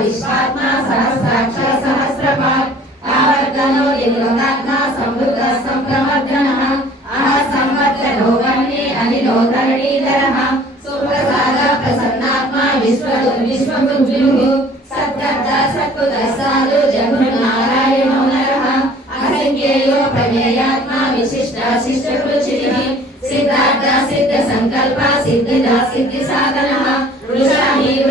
విశ్వాత్మ సహస్రాక్ష సహస్రపాత్ ఆవర్తనో దిగులతాత్మ సంవృత సంప్రమర్దన అహ సంవత్సరో వన్నే అనిలో ధరణీధర సుప్రసాద ప్రసన్నాత్మ విశ్వ విశ్వబుద్ధిః సత్కర్త సత్కృత సాధు జగన్నారాయణో నర అసంఖ్యేయో ప్రమేయాత్మ విశిష్ట శిష్టకృచిః సిద్ధార్థ సిద్ధ సంకల్ప సిద్ధిద సిద్ధి సాధన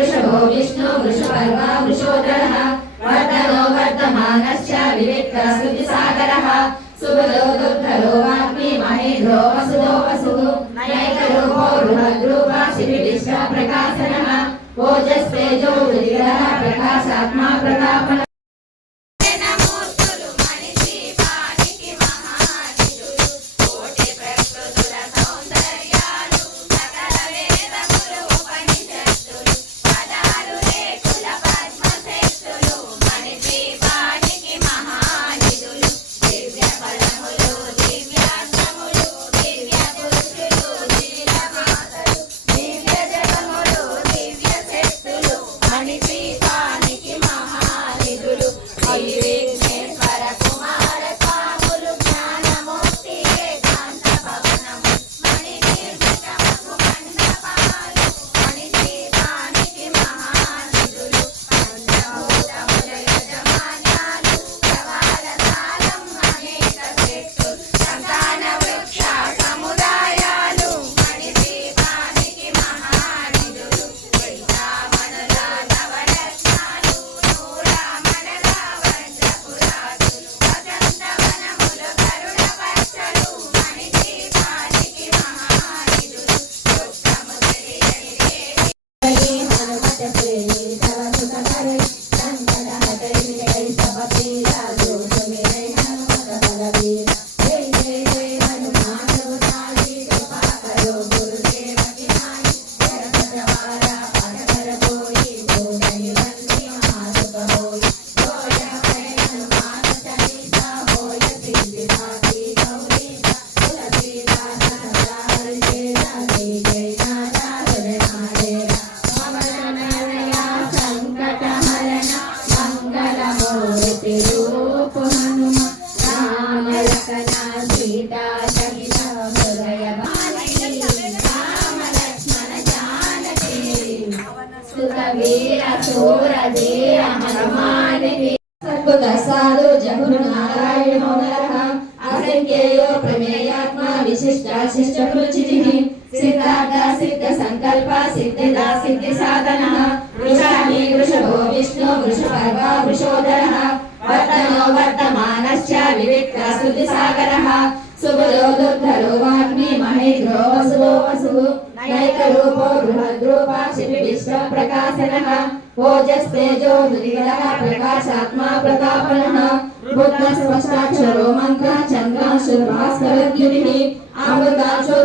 వృషామి వృషభో విష్ణు వృషపర్వ వృషోదరः వర్ధనో వర్ధమానశ్చ వివిక్త స్తుతి సాగరः సుబలో దుర్ధలో వాగ్మి మహేంద్రో వసుదో వసుః నైకరూపో బృహద్రూప శిబిడిష్ట ధీర హనుమాని సాధు జగురు నారాయణో నరః. అసంఖ్యేయో ప్రమేయాత్మ విశిష్ట శిష్ట కృచిః సిద్ధార్థ సిద్ధ సంకల్ప సిద్ధి సాధనః. వృషామి వృషభో విష్ణు వృషపర్వ వివిక్త సుబలో దుర్ధరో వాగ్మి మహేంద్రో వసువో వసుః नैकरूपो बृहद्रूपाक्षिपिश्व प्रकाशनः ओजस्तेजो मृदिगलः प्रकाशात्मा प्रतापनः। बुद्धस्पष्टाक्षरो मन्त्रः चन्द्राशुर्भास्करद्युतिः अमृताक्षो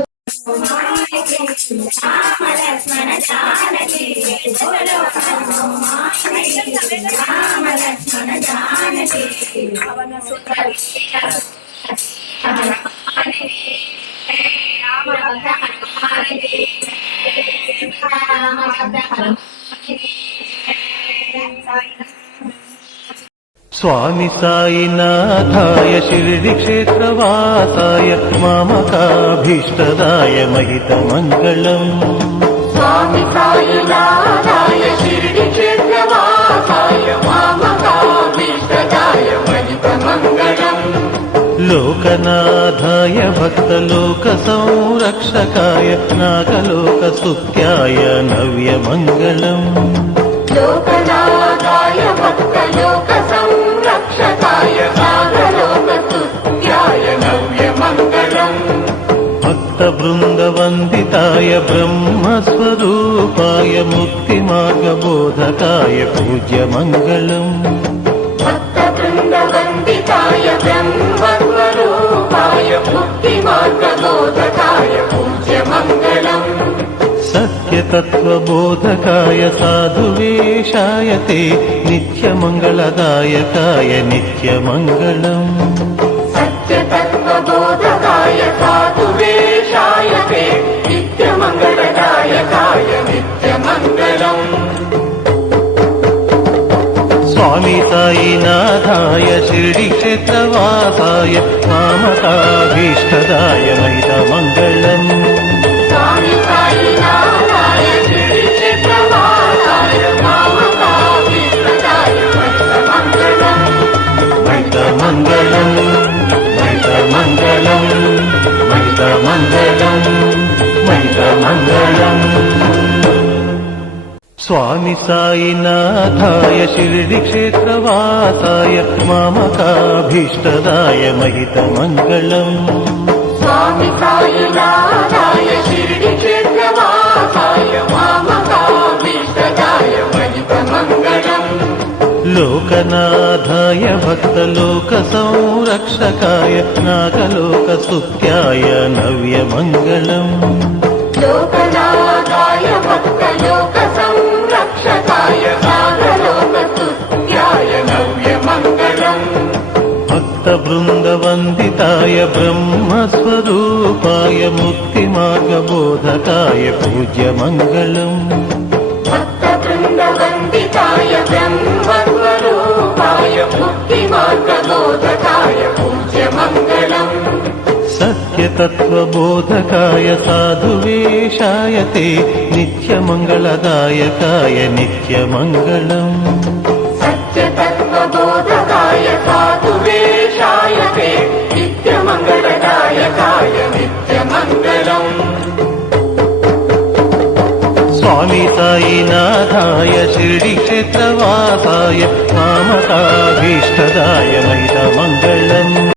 స్వామి సాయినాథాయ షిరిడి క్షేత్రవాసాయ మామకాభీష్టదాయ మహిత మంగళం స్వామి సాయినాథాయ షిరిడి క్షేత్రవాసాయ మామకాభీష్టదాయ మహిత మంగళం లోకనాథాయ భక్తలోక సంరక్షకాయ నాగలోక స్తుత్యాయ నవ్య మంగళం. లోకనాథాయ భక్తలోక సంరక్షకాయ నాగలోక స్తుత్యాయ నవ్య మంగళం. భక్త బృందవందితాయ బ్రహ్మస్వరూపాయ ముక్తి మార్గబోధకాయ పూజ్య మంగళం భక్త బృందవందితాయ బ్రహ్మస్వరూపాయ ముక్తి మార్గబోధకాయ స్వామి సాయినాథాయ షిరిడి స్వామి సాయినాథాయ షిరిడి క్షేత్రవాసాయ మామకాభీష్టదాయ మహిత మంగళం స్వామి సాయినాథాయ షిరిడి క్షేత్రవాసాయ మామకాభీష్టదాయ మహిత మంగళం లోకనాథాయ భక్తలోక సంరక్షకాయ నాగలోక స్తుత్యాయ నవ్యమంగళం. లోకనాథాయ భక్తలోక బృందవందితాయ బ్రహ్మస్వరూపాయ ముక్తి మార్గబోధకాయ పూజ్యమంగళం. భక్త బృందవందితాయ బ్రహ్మస్వరూపాయ ముక్తి మార్గబోధకాయ పూజ్యమంగళం. సత్యతత్వబోధకాయ సాధువేషాయ తే నిత్యమంగళదాయకాయ నిత్యమంగళం. సత్యతత్వబోధకాయ సాధువేషాయ తే నిత్యమంగళదాయకాయ నిత్యమంగళం స్వామి